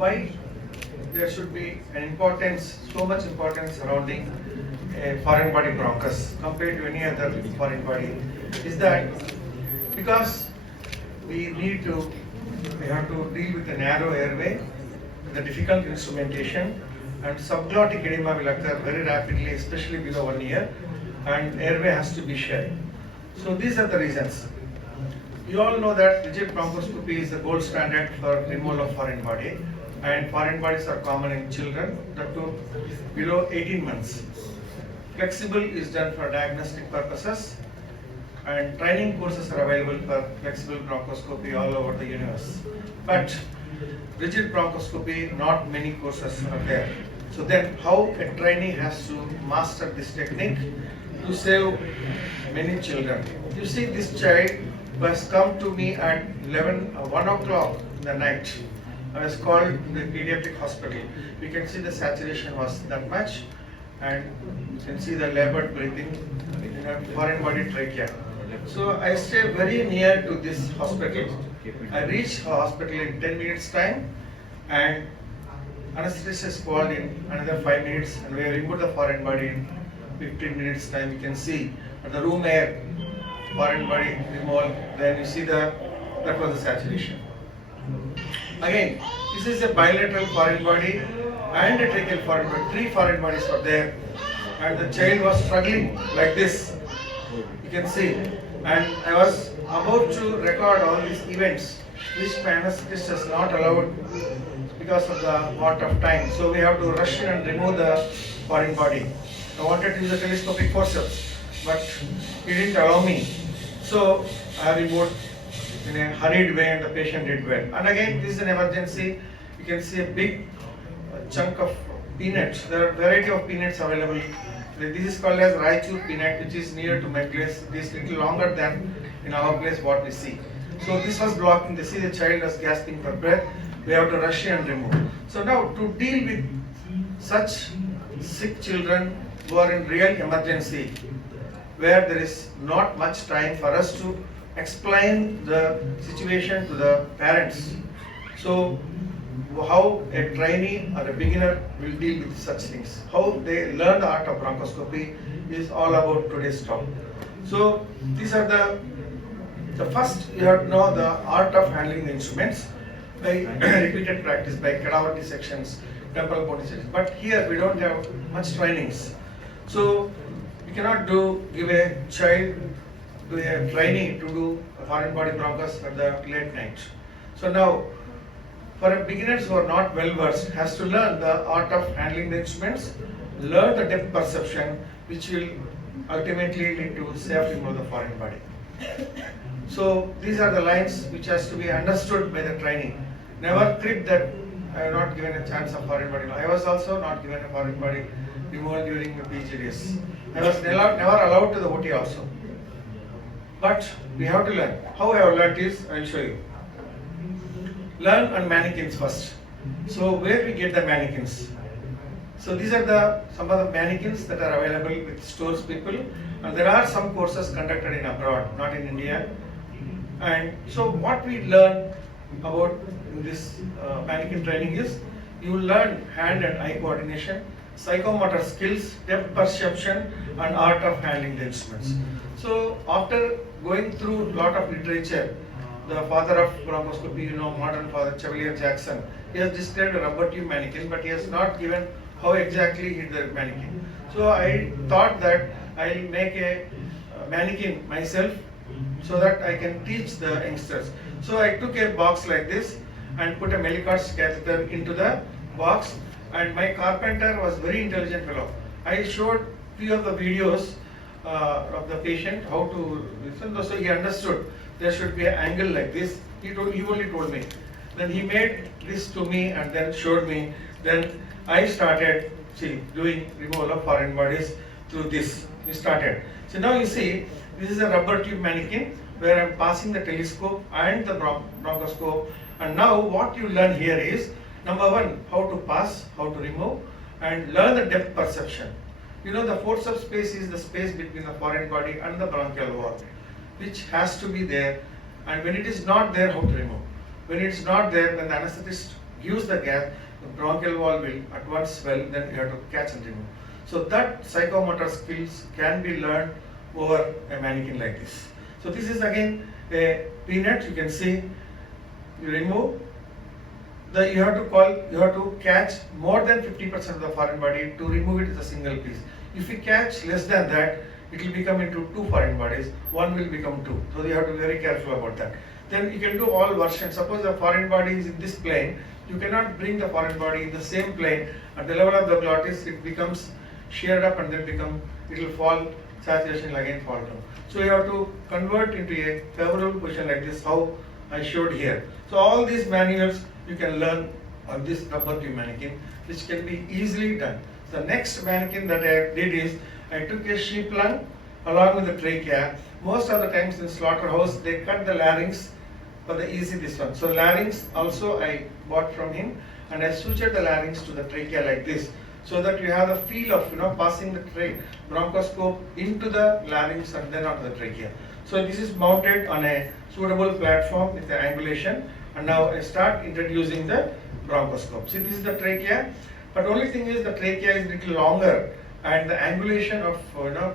why there should be an importance, so much importance surrounding a foreign body bronchus compared to any other foreign body is that because we have to deal with the narrow airway, the difficult instrumentation, and subglottic edema will occur very rapidly, especially below 1 year, and airway has to be shared. So these are the reasons. You all know that rigid bronchoscopy is the gold standard for removal of foreign body, and foreign bodies are common in children up to below 18 months. Flexible is done for diagnostic purposes, and training courses are available for flexible bronchoscopy all over the universe. But rigid bronchoscopy, not many courses are there. So then how a trainee has to master this technique to save many children. You see, this child was come to me at 1 o'clock in the night. I was called to the pediatric hospital. We can see the saturation was that much, and you can see the labored breathing in a foreign body trachea. So I stay very near to this hospital. I reached the hospital in 10 minutes time, and anesthetist called in another 5 minutes, and we removed the foreign body in 15 minutes time. You can see the room air, foreign body removal, then you see that was the saturation. Again, this is a bilateral foreign body and a tracheal foreign body. 3 foreign bodies were there, and the child was struggling like this. You can see, and I was about to record all these events, which my anesthetist has not allowed because of the want of time. So we have to rush in and remove the foreign body. I wanted to use a telescopic forceps, but he didn't allow me. So I removed in a hurried way, and the patient did well. And again, this is an emergency. You can see a big chunk of peanuts. There are a variety of peanuts available. This is called as Raichur peanut, which is near to my place. It is little longer than in our place what we see. So this was blocking. You see the child was gasping for breath. We have to rush in and remove. So now to deal with such sick children who are in real emergency, where there is not much time for us to explain the situation to the parents. So how a trainee or a beginner will deal with such things, how they learn the art of bronchoscopy is all about today's talk. So these are the first you have to know the art of handling the instruments by repeated practice, by cadaver dissections, temporal bone dissections. But here we don't have much trainings. So you cannot give a child to a trainee to do a foreign body bronchus at the late night. So now, for a beginners who are not well versed, has to learn the art of handling the instruments, learn the depth perception, which will ultimately lead to safe removal of the foreign body. So these are the lines which has to be understood by the trainee. Never think that I have not given a chance of foreign body. I was also not given a foreign body removal during the PG days. I was never allowed to the OT also. But we have to learn. How I have learned is, I will show you. Learn on mannequins first. So where we get the mannequins? So these are some of the mannequins that are available with stores people, and there are some courses conducted in abroad, not in India. And so what we learn about this mannequin training is, you learn hand and eye coordination, psychomotor skills, depth perception, and art of handling the instruments. So after going through a lot of literature, the father of bronchoscopy, modern father Chevalier Jackson, he has described a rubber tube mannequin, but he has not given how exactly he did the mannequin. So I thought that I'll make a mannequin myself so that I can teach the youngsters. So I took a box like this and put a Mellicot's catheter into the box, and my carpenter was very intelligent fellow. I showed few of the videos of the patient how to listen, so he understood there should be an angle like this. He only told me. Then he made this to me and then showed me. Then I started doing removal of foreign bodies through this. We started. So now you see, this is a rubber tube mannequin where I am passing the telescope and the bronchoscope. And now what you learn here is, number one, how to pass, how to remove, and learn the depth perception. The forceps space is the space between the foreign body and the bronchial wall, which has to be there. And when it is not there, how to remove. When it is not there, when the anesthetist gives the gas, the bronchial wall will at once swell, then you have to catch and remove. So that psychomotor skills can be learned over a mannequin like this. So this is again a peanut. You can see, you remove. You have to catch more than 50% of the foreign body to remove it as a single piece. If you catch less than that, it will become into two foreign bodies, one will become two. So you have to be very careful about that. Then you can do all versions. Suppose the foreign body is in this plane, you cannot bring the foreign body in the same plane. At the level of the glottis, it becomes sheared up and then it will fall, saturation will again fall down. So you have to convert into a favorable position like this, how I showed here. So all these manuals you can learn on this rubber tube mannequin, which can be easily done. The next mannequin that I did is, I took a sheep lung along with the trachea. Most of the times in slaughterhouse, they cut the larynx for the easy this one. So larynx also I bought from him, and I sutured the larynx to the trachea like this, so that you have the feel of passing the bronchoscope into the larynx and then onto the trachea. So this is mounted on a suitable platform with the angulation, and now I start introducing the bronchoscope. See, this is the trachea, but only thing is the trachea is a little longer, and the angulation of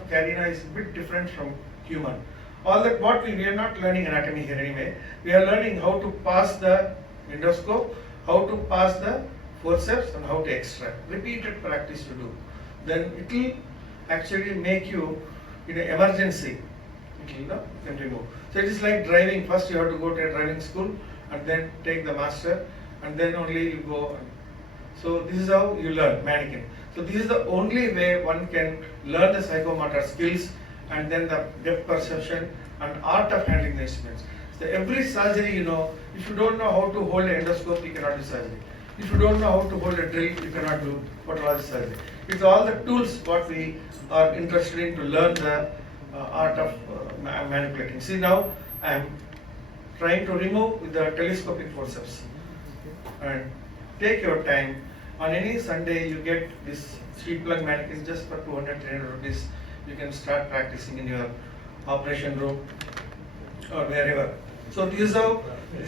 carina is a bit different from human. All that what we are not learning anatomy here anyway. We are learning how to pass the endoscope, how to pass the forceps, and how to extract. Repeated practice to do. Then it will actually make you in an emergency. It will can remove. So it is like driving. First you have to go to a driving school and then take the master, and then only you go. So this is how you learn mannequin. So this is the only way one can learn the psychomotor skills, and then the depth perception and art of handling the instruments. So every surgery, if you don't know how to hold an endoscope, you cannot do surgery. If you don't know how to hold a drill, you cannot do pathology surgery. It's all the tools what we are interested in to learn the art of manipulating. See, now I am trying to remove with the telescopic forceps. And take your time. On any Sunday, you get this sheet plug mannequin just for 200-300 rupees. You can start practicing in your operation room or wherever. So this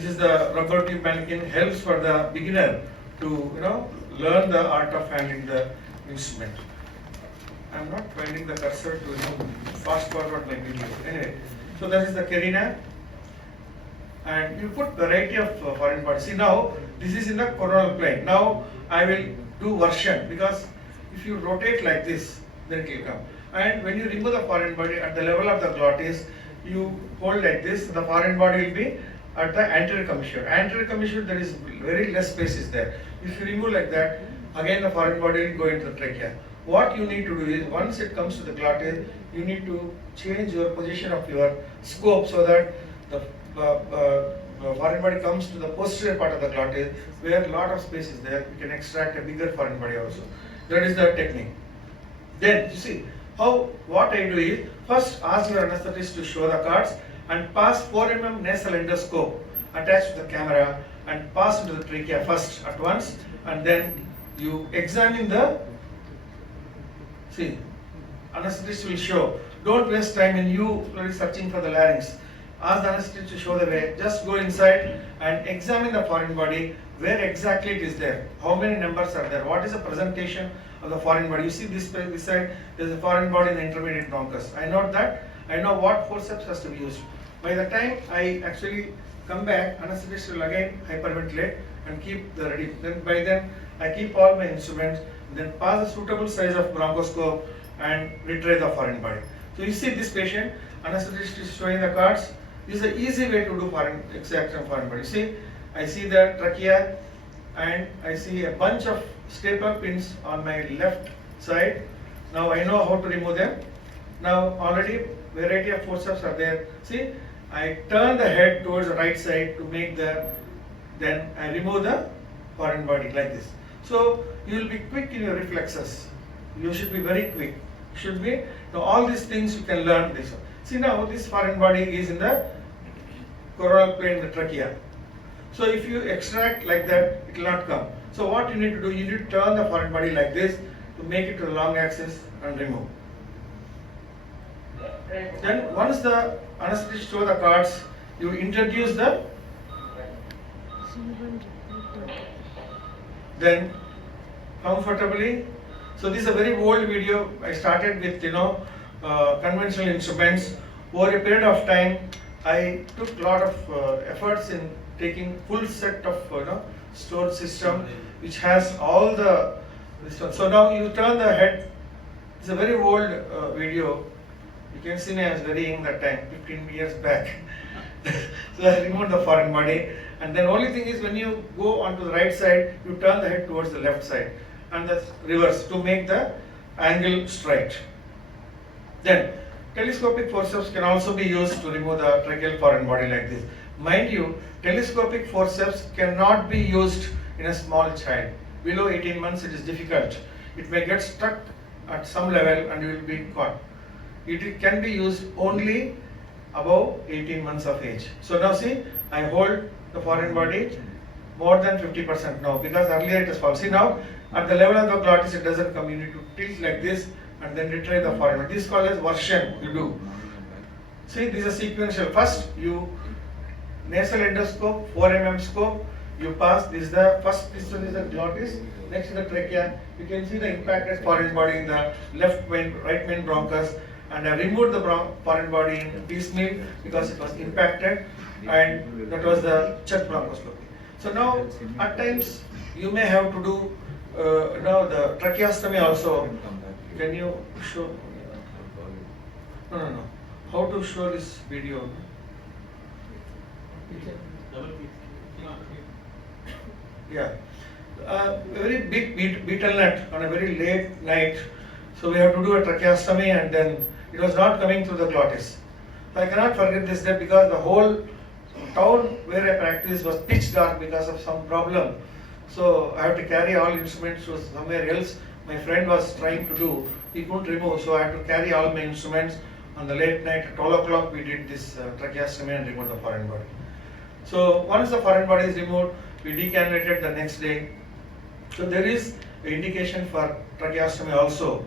is the rubber tube mannequin, helps for the beginner to learn the art of handling the instrument. I am not finding the cursor to fast forward my video. Anyway, so that is the carina, and you put variety of foreign bodies. See, now this is in the coronal plane. Now I will do version, because if you rotate like this, then it will come. And when you remove the foreign body at the level of the glottis, you hold like this. The foreign body will be at the anterior commissure. Anterior commissure, there is very less space is there. If you remove like that, again the foreign body will go into the trachea. What you need to do is, once it comes to the glottis, you need to change your position of your scope so that the foreign body comes to the posterior part of the glottis, where a lot of space is there. You can extract a bigger foreign body also. That is the technique. Then you see what I do is, first ask your anesthetist to show the cards and pass 4 mm nasal endoscope attached to the camera and pass into the trachea first at once, and then you examine the. See, anesthetist will show. Don't waste time in you searching for the larynx. Ask the anesthetist to show the way. Just go inside and examine the foreign body, where exactly it is there. How many numbers are there? What is the presentation of the foreign body? You see this side, there is a foreign body in the intermediate bronchus. I know that. I know what forceps has to be used. By the time I actually come back, anesthetist will again hyperventilate and keep the ready. Then by then I keep all my instruments, then pass a suitable size of bronchoscope and retrieve the foreign body. So you see this patient, anesthetist is showing the cards. This is an easy way to do extraction of foreign body. See, I see the trachea and I see a bunch of staple pins on my left side. Now I know how to remove them. Now already variety of forceps are there. See, I turn the head towards the right side to make then I remove the foreign body like this. So you will be quick in your reflexes. You should be very quick. Now all these things you can learn this one. See, now this foreign body is in the coronal plane, the trachea. So if you extract like that, it will not come. So what you need to do, you need to turn the foreign body like this to make it to the long axis and remove. Then once the anesthetist show the cards, you introduce the Then comfortably. So this is a very old video. I started with conventional instruments. Over a period of time, I took a lot of efforts in taking full set of storage system which has all the this one. So now you turn the head. It's a very old video. You can see me, I was very young that time, 15 years back. So I removed the foreign body, and then only thing is when you go onto the right side, you turn the head towards the left side, and that's reverse to make the angle straight. Then telescopic forceps can also be used to remove the tracheal foreign body like this. Mind you, telescopic forceps cannot be used in a small child. Below 18 months it is difficult. It may get stuck at some level and you will be caught. It can be used only above 18 months of age. So now see, I hold the foreign body more than 50% now, because earlier it is false. See now, at the level of the glottis it doesn't come. You need to tilt like this and then retrieve the foreign body. This is called as version you do. See, this is a sequential. First you nasal endoscope, 4 mm scope, you pass. This is the first piston is the glottis, next is the trachea. You can see the impacted foreign body in the right main bronchus, and I removed the foreign body in piecemeal because it was impacted, and that was the check bronchoscopy. So now at times you may have to do the tracheostomy also. Can you show? No. How to show this video? Yeah. A very big beetle nut on a very late night. So we have to do a tracheostomy, and then it was not coming through the glottis. So I cannot forget this day because the whole town where I practiced was pitch dark because of some problem. So I have to carry all instruments to somewhere else. My friend was trying to do, he couldn't remove, so I had to carry all my instruments. On the late night at 12 o'clock we did this tracheostomy and removed the foreign body. So once the foreign body is removed, we decannulated the next day. So there is an indication for tracheostomy also.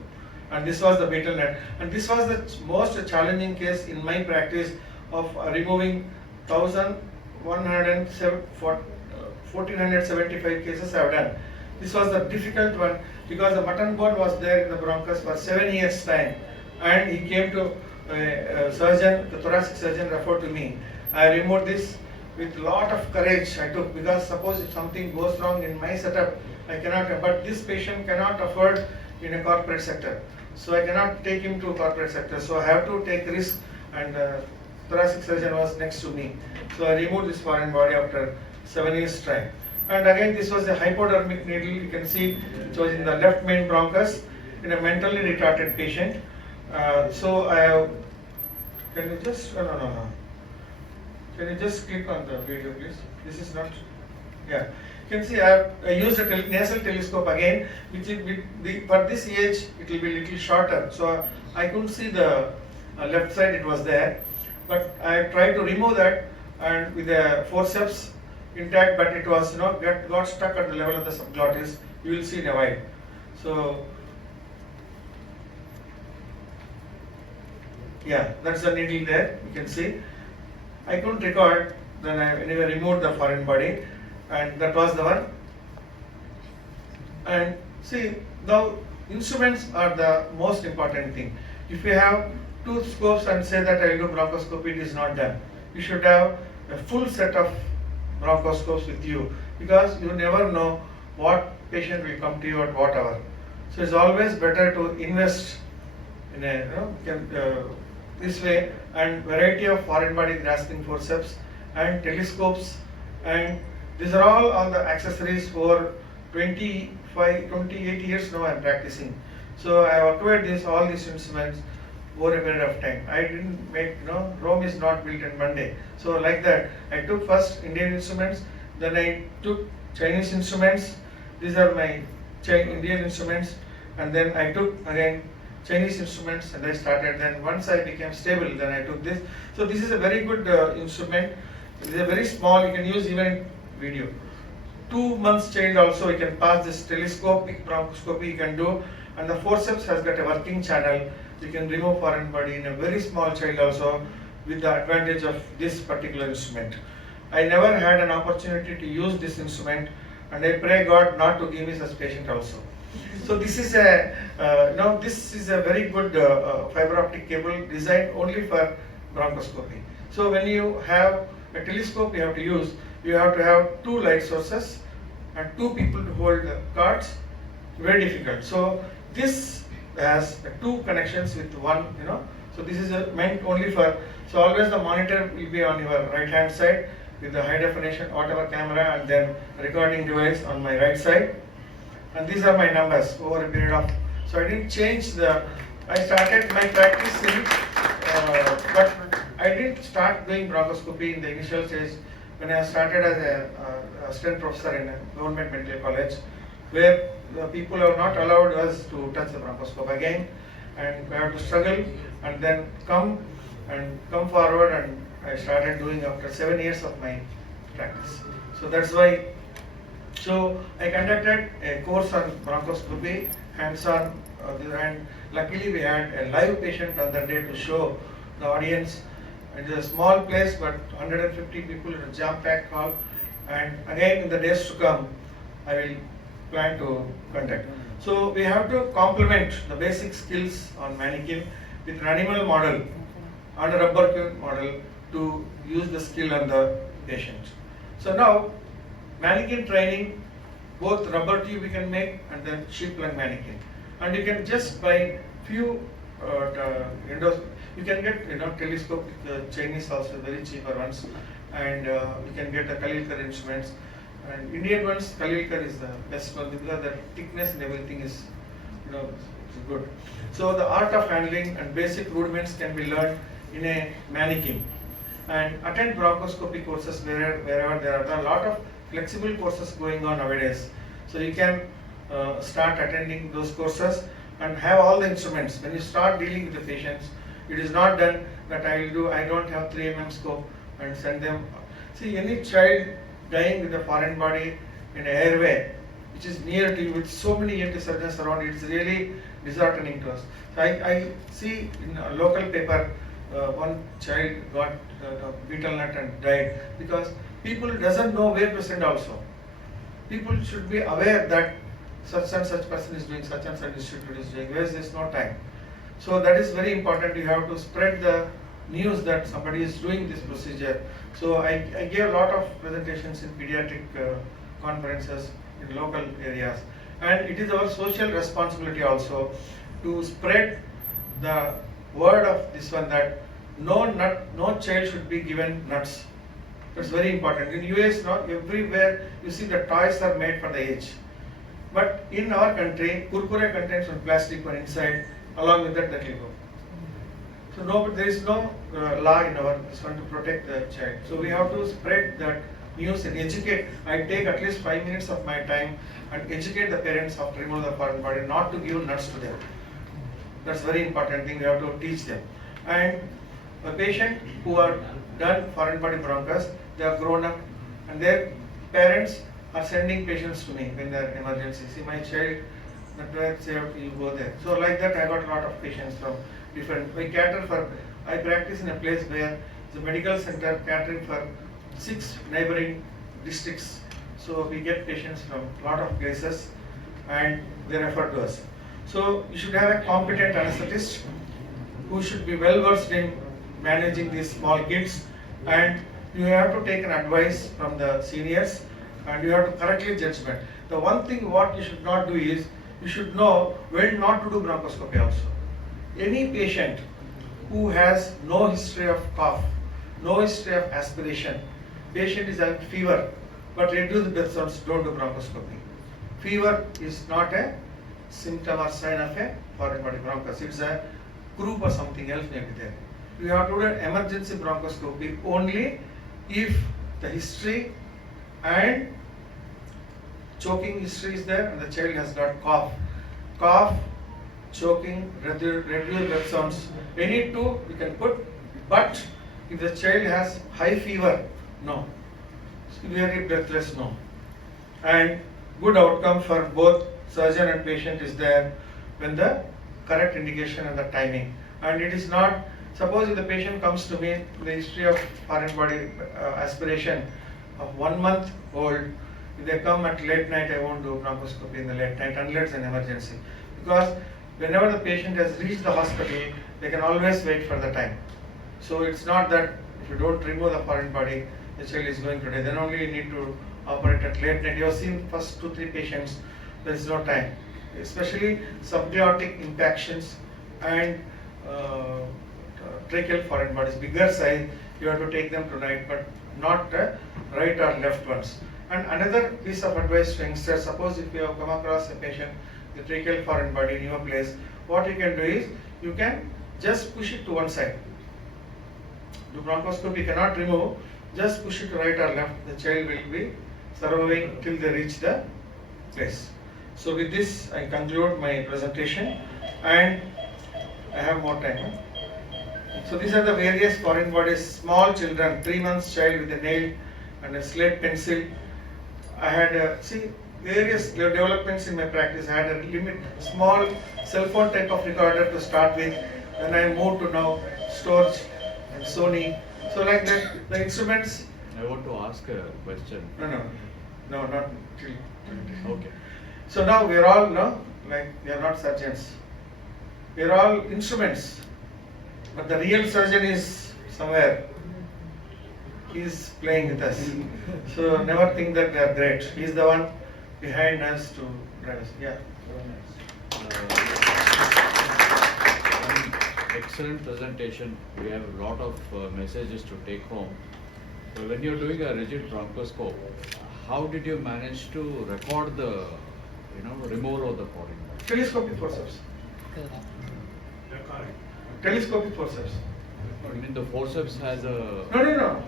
And this was the beetle nut. And this was the most challenging case in my practice of removing 1475 cases I have done. This was the difficult one because the mutton bone was there in the bronchus for 7 years time. And he came to a surgeon, the thoracic surgeon referred to me. I removed this with lot of courage I took, because suppose if something goes wrong in my setup, I cannot, but this patient cannot afford in a corporate sector. So I cannot take him to corporate sector. So I have to take risk, and thoracic surgeon was next to me. So I removed this foreign body after 7 years time. And again, this was a hypodermic needle. You can see it was in the left main bronchus in a mentally retarded patient. So I have, can you just, no. Can you just click on the video, please? This is not, yeah. You can see I used a nasal telescope again, which is for this age it will be little shorter. So I couldn't see the left side, it was there. But I tried to remove that, and with the forceps intact, but it was got stuck at the level of the subglottis. You will see in a while. So yeah, that's the needle there. You can see. I couldn't record. Then I anyway removed the foreign body, and that was the one. And see, now instruments are the most important thing. If you have two scopes and say that I will do bronchoscopy, it is not done. You should have a full set of bronchoscopes with you, because you never know what patient will come to you at what hour. So it's always better to invest in a this way, and variety of foreign body grasping forceps and telescopes, and these are all the accessories for 28 years now I am practicing. So I have acquired all these instruments over a period of time. I didn't make, Rome is not built in Monday. So like that, I took first Indian instruments, then I took Chinese instruments. These are my Indian instruments, and then I took again Chinese instruments, and I started. Then once I became stable, then I took this. So this is a very good instrument. It is a very small. You can use even video. 2 months child also you can pass this telescopic bronchoscopy you can do, and the forceps has got a working channel. You can remove foreign body in a very small child also with the advantage of this particular instrument. I never had an opportunity to use this instrument and I pray God not to give me such patient also. So this is a this is a very good fiber optic cable designed only for bronchoscopy. So when you have a telescope, you have to have two light sources and two people to hold the cards. Very difficult. So this has two connections with one. So this is meant only for. So always the monitor will be on your right hand side with the high definition whatever camera, and then recording device on my right side. And these are my numbers over a period of. So I didn't change the. I started my practice in, but I didn't start doing bronchoscopy in the initial stage when I started as a assistant professor in a government medical college, where the people are not allowed us to touch the bronchoscope again, and we have to struggle and then come forward, and I started doing after 7 years of my practice. So that's why. So I conducted a course on bronchoscopy, hands-on, and luckily we had a live patient on that day to show the audience. It is a small place, but 150 people in a jam-packed hall. And again, in the days to come, I will plan to conduct. So we have to complement the basic skills on mannequin with an animal model and a rubber tube model to use the skill on the patient. So now, mannequin training, both rubber tube we can make and then sheep lung mannequin. And you can just buy few you can get telescope, the Chinese also very cheaper ones, and you can get the Kalilkar instruments. And Indian ones, Kalilkar is the best one because the thickness and everything is good. So the art of handling and basic rudiments can be learned in a mannequin. And attend bronchoscopy courses wherever there are a lot of flexible courses going on nowadays. So you can start attending those courses and have all the instruments. When you start dealing with the patients, it is not done that I don't have 3 mm scope and send them. See, any child dying with a foreign body in an airway, which is near to you with so many ENT surgeons around, it's really disheartening to us. So I see in a local paper, one child got betel nut and died because people doesn't know where to send also. People should be aware that such and such person is doing, such and such institute is doing, where there is no time. So that is very important. You have to spread the news that somebody is doing this procedure. So I gave a lot of presentations in pediatric conferences in local areas. And it is our social responsibility also to spread the word of this one that no child should be given nuts. That's very important. In US, not everywhere you see the toys are made for the age. But in our country, kurkure contains one plastic one inside, along with that will go. So there is no law in our this one to protect the child. So we have to spread that news and educate. I take at least 5 minutes of my time and educate the parents of removal of the foreign body, not to give nuts to them. That's very important thing. We have to teach them. And a patient who are done foreign body bronchos, they have grown up, and their parents are sending patients to me when they are emergency. See, my child, the parents say, you go there. So like that, I got a lot of patients from different. I practice in a place where the medical center catering for 6 neighboring districts. So we get patients from a lot of places, and they refer to us. So you should have a competent anesthetist who should be well versed in managing these small kids, and you have to take an advice from the seniors, and you have to correctly judgment. The one thing what you should not do is, you should know when not to do bronchoscopy also. Any patient who has no history of cough, no history of aspiration, patient is having fever, but reduced breath sounds, don't do bronchoscopy. Fever is not a symptom or sign of a foreign body bronchus. It's a group or something else may be there. You have to do an emergency bronchoscopy only if the history and choking history is there and the child has got cough, choking, reduced breath sounds. Any two you can put, but if the child has high fever, no. Severely breathless, no. And good outcome for both surgeon and patient is there when the correct indication and the timing. And it is not, suppose if the patient comes to me, the history of foreign body aspiration of 1 month old, If they come at late night, I won't do bronchoscopy in the late night unless it's an emergency. Because whenever the patient has reached the hospital, they can always wait for the time. So it's not that if you don't remove the foreign body, the child is going to die. Then only you need to operate at late night. You have seen first 2-3 patients, there is no time. Especially subglottic impactions and tracheal foreign bodies, bigger size, you have to take them tonight, but not right or left ones. And another piece of advice to youngsters, suppose if you have come across a patient with tracheal foreign body in your place, what you can do is, you can just push it to one side. The bronchoscopy cannot remove, just push it to right or left, the child will be surviving till they reach the place. So with this, I conclude my presentation, and I have more time. Huh? So these are the various foreign bodies, small children, 3 months child with a nail and a slate pencil. I had, various developments in my practice. I had a small cell phone type of recorder to start with, then I moved to now Storch and Sony. So like that, the instruments. I want to ask a question. No, not till. Okay. So now we are all, we are not surgeons. We are all instruments. But the real surgeon is somewhere. He is playing with us. So never think that we are great. He is the one behind us to drive us. Yeah. Excellent presentation. We have a lot of messages to take home. So when you're doing a rigid bronchoscope, how did you manage to record the removal of the foreign body? Telescopic forceps. Telescopic forceps. I mean the forceps has a... No.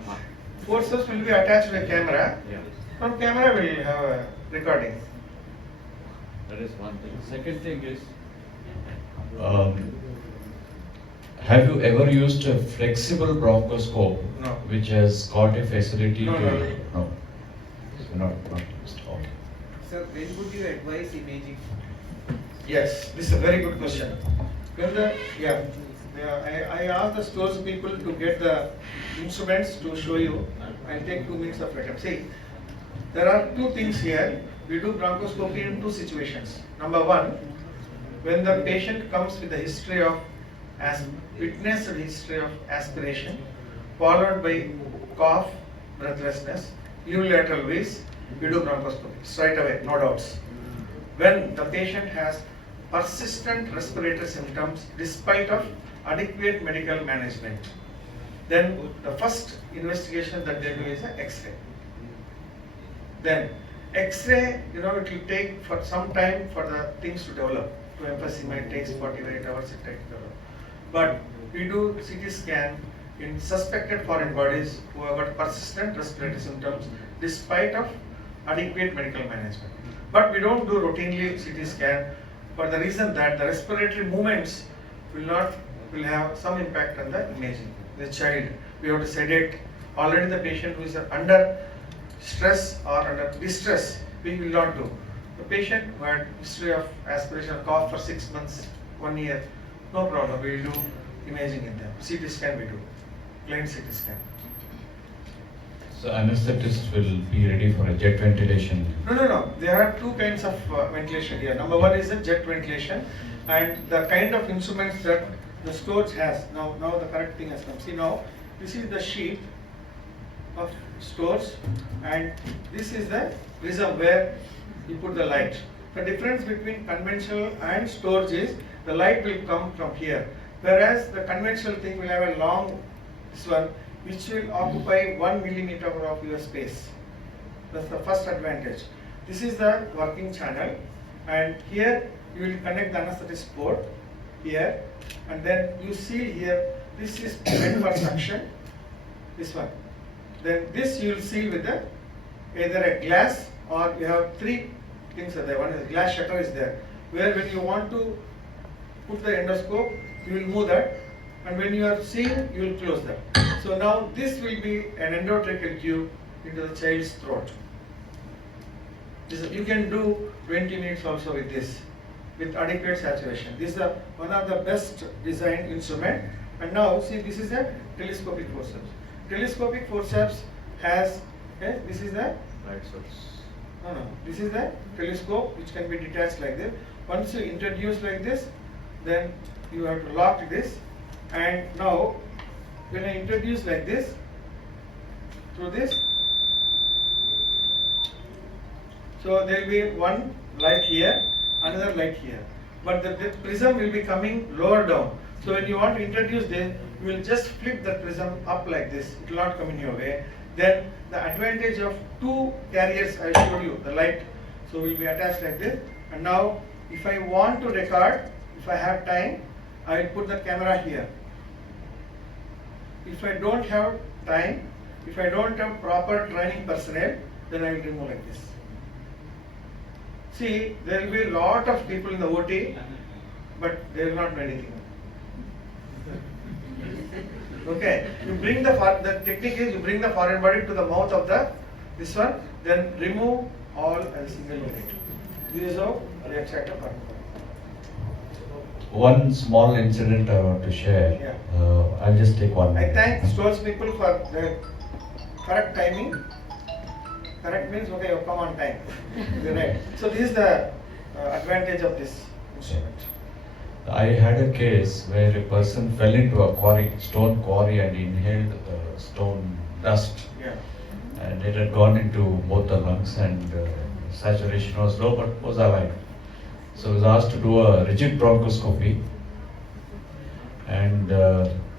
Forceps will be attached to a camera. Yeah. From camera we will have a recording. That is one thing. Second thing is... have you ever used a flexible bronchoscope? No. Which has got a facility No. No. So not used. Okay. Sir, when would you advise imaging? Yes, this is a very good question. I asked the stores people to get the instruments to show you. I'll take 2 minutes of your time. See, there are 2 things here. We do bronchoscopy in 2 situations. Number 1, when the patient comes with a history of witnessed history of aspiration, followed by cough, breathlessness, unilateral wheeze, we do bronchoscopy straight away, no doubts. When the patient has persistent respiratory symptoms despite of adequate medical management, then the first investigation that they do is an X-ray. Then X-ray, it will take for some time for the things to develop. To emphysema, it takes 48 hours it takes to develop. But we do CT scan in suspected foreign bodies who have got persistent respiratory symptoms despite of adequate medical management. But we don't do routinely CT scan for the reason that the respiratory movements will have some impact on the imaging. The child, we have to sedate. Already the patient who is under stress or under distress, we will not do. The patient who had history of aspiration or cough for 6 months, 1 year, no problem, we will do imaging in them. CT scan we do, plain CT scan. So anesthetist will be ready for a jet ventilation. No. There are 2 kinds of ventilation here. Number 1 is a jet ventilation, and the kind of instruments that the storage has. Now the correct thing has come. See now, this is the sheet of stores, and this is the prism where you put the light. The difference between conventional and storage is the light will come from here, whereas the conventional thing will have a long this one, which will occupy 1 millimeter of your space. That's the first advantage. This is the working channel, and here you will connect the anesthetist port here, and then you seal here. This is meant for suction. This one. Then this you will seal with either a glass, or you have 3 things are there. One is glass shutter is there, where when you want to put the endoscope, you will move that, and when you are seeing, you will close that. So now this will be an endotracheal tube into the child's throat. You can do 20 minutes also with this, with adequate saturation. This is one of the best designed instrument. And now see, this is a telescopic forceps. Telescopic forceps has, this is the Light source. No, no. This is the telescope which can be detached like this. Once you introduce like this, then you have to lock this. And now, when I introduce like this, through this, so there will be one light here, another light here. But the prism will be coming lower down. So when you want to introduce this, you will just flip the prism up like this. It will not come in your way. Then the advantage of two carriers I showed you, the light, so will be attached like this. And now if I want to record, if I have time, I will put the camera here. If I don't have time, if I don't have proper training personnel, then I will remove like this. See, there will be a lot of people in the OT, but they will not do anything. Okay, you bring the technique is you bring the foreign body to the mouth of this one, then remove all as a single unit. This is how we extract the foreign body. One small incident I want to share. Yeah. I'll just take 1 I minute. thank stores people for the correct timing. Correct means okay, you come on time. You're right. So this is the advantage of this instrument. I had a case where a person fell into a stone quarry, and inhaled stone dust, Yeah. and it had gone into both the lungs, and saturation was low but was alive. So I was asked to do a rigid bronchoscopy, and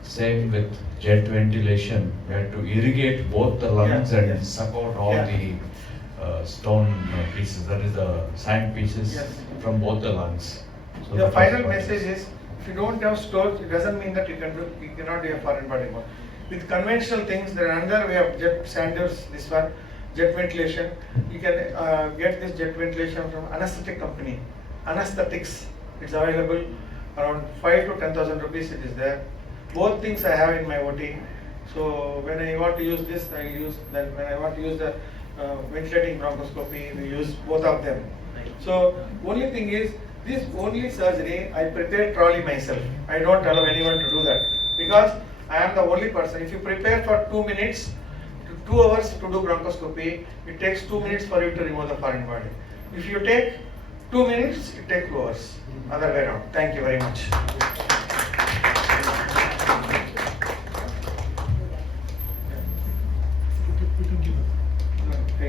same with jet ventilation. We had to irrigate both the lungs Yeah, and yes. suck out all Yeah. the stone pieces, that is the sand pieces, Yes. from both the lungs. So The that was final quite- message is, if you don't have stores, it doesn't mean that you cannot do a foreign body more. With conventional things, there are another way of jet Sanders, this one, jet ventilation. You can get this jet ventilation from anesthetic company. Anesthetics, it's available around 5 to 10,000 rupees. It is there. Both things I have in my OT. So when I want to use this, I use that. When I want to use the ventilating bronchoscopy, we use both of them. So only thing is, this only surgery I prepare trolley myself. I don't allow anyone to do that because I am the only person. If you prepare for 2 minutes, 2 hours to do bronchoscopy, it takes 2 minutes for you to remove the foreign body. If you take 2 minutes, it takes 2 hours. Other way around. Thank you very much.